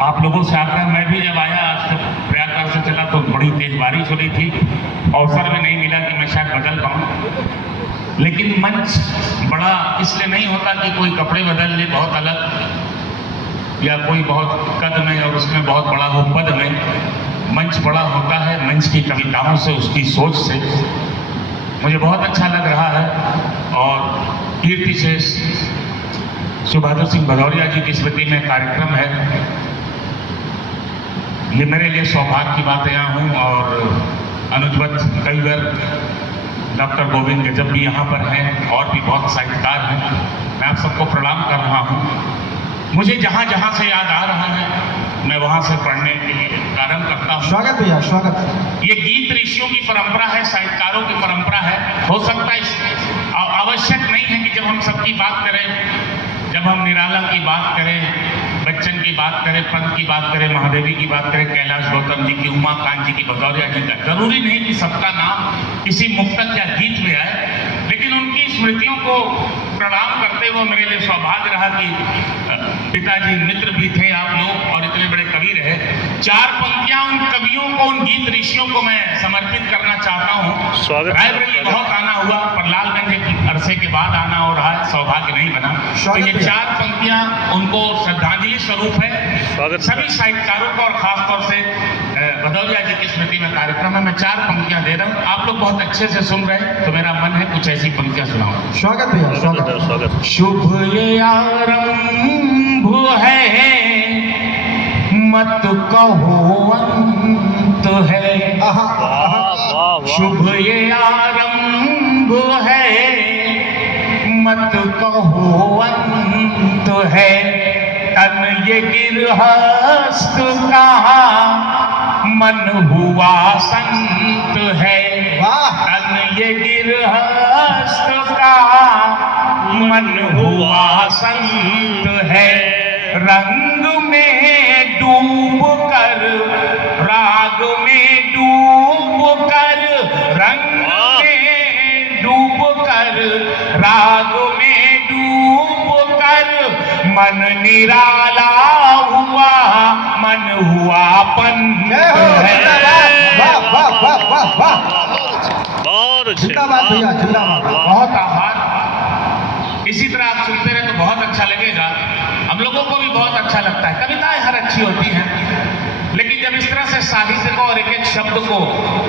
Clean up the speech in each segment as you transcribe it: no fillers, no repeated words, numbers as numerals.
आप लोगों से आकर मैं भी जब आया आज प्रयागराज से चला तो बड़ी तेज बारिश हो रही थी, अवसर भी नहीं मिला कि मैं शायद बदल पाऊँ। लेकिन मंच बड़ा इसलिए नहीं होता कि कोई कपड़े बदल ले बहुत अलग या कोई बहुत कद में और उसमें बहुत बड़ा हो पद में। मंच बड़ा होता है मंच की कविताओं से, उसकी सोच से। मुझे बहुत अच्छा लग रहा है और कीर्ति शेष शिव बहादुर सिंह भदौरिया जी की स्मृति में कार्यक्रम है। ये मेरे लिए सौभाग्य की बात यहाँ हूँ और अनुजवत कविवर डॉक्टर गोविंद गजब भी यहाँ पर हैं और भी बहुत साहित्यकार हैं। मैं आप सबको प्रणाम कर रहा हूँ। मुझे जहाँ जहाँ से याद आ रहा है मैं वहाँ से पढ़ने के लिए प्रारंभ करता हूँ। स्वागत भैया, स्वागत। ये गीत ऋषियों की परंपरा है, साहित्यकारों की परंपरा है। हो सकता है आवश्यक नहीं है कि जब हम सबकी बात करें, जब हम निराला की बात करें, बच्चन की बात करें, पंत की बात करें, महादेवी की बात करें, कैलाश गौतम जी की, उमाकांत जी की, भदौरिया जी का, जरूरी नहीं कि सबका नाम किसी मुक्तक या गीत में आए। लेकिन उनकी स्मृतियों को प्रणाम करते हुए मेरे लिए सौभाग्य रहा कि पिताजी मित्र भी थे आप लोग और इतने बड़े कवि रहे। चार पंक्तियां उन कवियों को, उन गीत ऋषियों को मैं समर्पित करना चाहता हूँ। रायबरेली बहुत आना हुआ, पर लालगंज के अरसे के बाद आना हो रहा है, सौभाग्य नहीं बना। तो ये चार पंक्तियां उनको श्रद्धांजलि स्वरूप है सभी साहित्यकारों को और खासतौर से भदौरिया जी की स्मृति में कार्यक्रम है। मैं चार पंक्तियां दे रहा हूँ, आप लोग बहुत अच्छे से सुन रहे हैं तो मेरा मन है कुछ ऐसी पंक्तियां सुनाऊं। स्वागत भैया, स्वागत। शुभ ये आरंभ है मत कहो अंत है, शुभ ये आरंभ है मत कहो अंत है, तन ये गिरहस्त कहा मन हुआ संत है, तन ये गिरहस्त कहा मन हुआ संत है, रंग में डूब कर राग में डूब कर, रंग में डूब कर राग में डूब कर, मन निराला हुआ मन हुआ पंत है। जिंदाबाद भैया, जिंदाबाद। बहुत आभार। इसी तरह आप सुनते रहे तो बहुत अच्छा लगेगा, हम लोगों को भी बहुत अच्छा लगता है। कविताएं हर अच्छी होती हैं, लेकिन जब इस तरह से साहित्य को और एक एक शब्द को,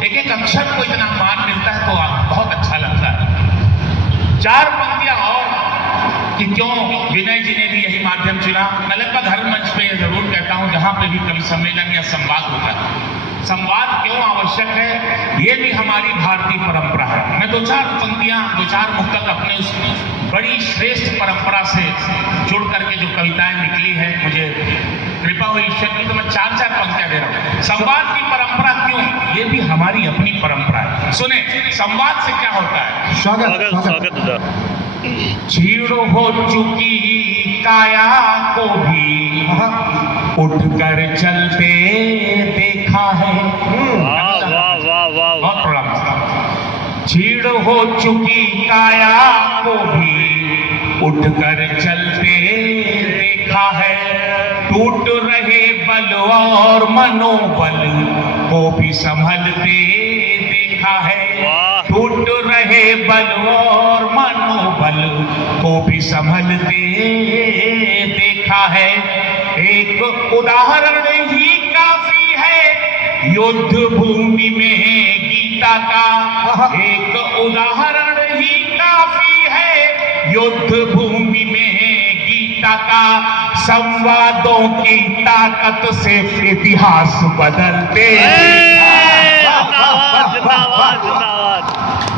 एक एक अक्षर को इतना मान मिलता है तो बहुत अच्छा लगता है। चार पंक्तियां और कि क्यों विनय जी ने भी यही माध्यम चुना। मैं लगभग हर मंच पे ये जरूर कहता हूं जहां पे भी कवि सम्मेलन या संवाद होता है, संवाद क्यों आवश्यक है, ये भी हमारी भारतीय परंपरा है। मैं दो चार पंक्तियां, दो चार मुक्तक अपने उस बड़ी श्रेष्ठ परंपरा से जुड़ करके जो कविताएं निकली है, मुझे कृपा हुई ईश्वर की, तो मैं चार चार पंक्तियां दे रहा हूं। संवाद की परंपरा क्यों, ये भी हमारी अपनी परंपरा है। सुने संवाद से क्या होता है। स्वागत। छीड़ हो चुकी काया को भी उठकर चलते देखा है। बहुत प्रणाम। छीड़ हो चुकी काया को भी उठकर चलते देखा है, टूट रहे बल और मनोबल को भी संभलते देखा है, टूट रहे बल और मनोबल को भी संभलते देखा है। एक उदाहरण ही काफी है युद्ध भूमि में गीता का, एक उदाहरण ही काफी है युद्ध भूमि में गीता का, संवादों की ताकत से इतिहास बदलते।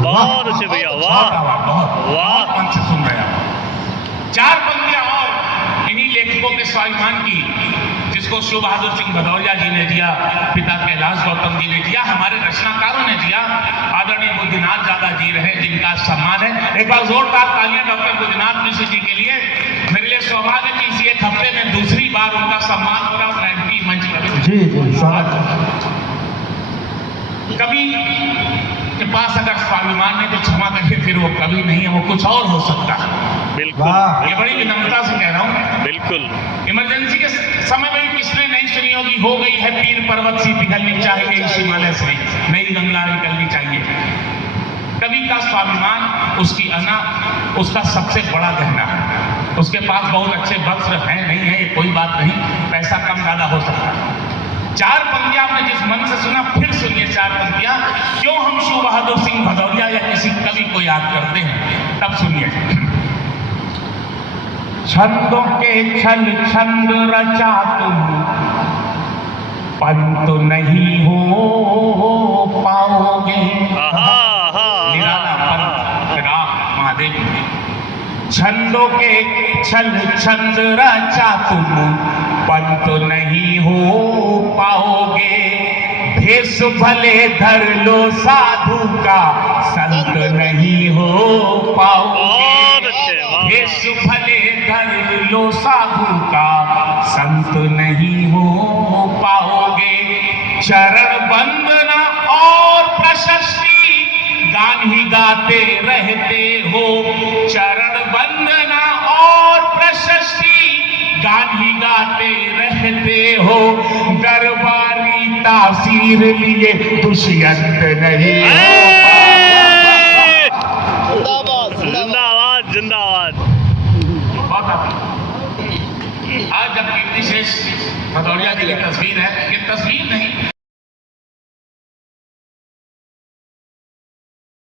बहुत अच्छे भैया, वाह वाह, मन से सुन रहे हैं। चार पंक्तियां और इन्हीं लेखकों के स्वाभिमान की, जिसको शिव बहादुर सिंह भदौरिया जी ने दिया, पिता कैलाश गौतम जी ने दिया, हमारे रचनाकारों ने दिया, आदरणीय बुद्धिनाथ दादा जी रहे जिनका सम्मान है। एक बार जोरदार तालियां डॉक्टर बुद्धिनाथ मिश्र जी के लिए। मेरे लिए सौभाग्य की इसी एक हफ्ते में दूसरी बार उनका सम्मान हो रहा है एमपी मंच पर। जी जी, स्वागत। कवि के पास अगर स्वाभिमान नहीं तो क्षमा करके फिर वो कवि नहीं है, वो कुछ और हो सकता है। बिल्कुल वाह। ये बड़ी विनम्रता से कह रहा हूँ। बिल्कुल इमरजेंसी के समय में भी किसने नहीं सुनी होगी, हो गई है पीर पर्वत सी पिघलनी चाहिए, इस हिमालय से नई गंगा निकलनी चाहिए। कवि का स्वाभिमान, उसकी अना, उसका सबसे बड़ा गहना है। उसके पास बहुत अच्छे वस्त्र हैं नहीं है, ये कोई बात नहीं, पैसा कम ज्यादा हो सकता है। चार पंक्तियां आपने जिस मन से सुना, फिर सुनिए चार पंक्तियां। क्यों हम शिव बहादुर सिंह भदौरिया या किसी कवि को याद करते हैं, तब सुनिए। छंदों के छल छंद रचा तुम, पंत नहीं हो पाओगे। निराला पंत राम महादेव। छंदों के छल छंद रचा तुम, पंत नहीं हो पाओगे। भेष भले धर लो साधु का, संत नहीं हो पाओगे। भेष भले धर लो साधु का, संत नहीं हो पाओगे। चरण वंदना और प्रशस्ति गान ही गाते रहते हो। चरण वंदना और प्रशस्ति गान ही गाते रहते हो। दरबारी तासीर लिए दुष्यंत नहीं हो। जिंदाबाद जिंदाबाद। आज जब कीर्ति शेष भदौरिया जी की तस्वीर है, ये तस्वीर नहीं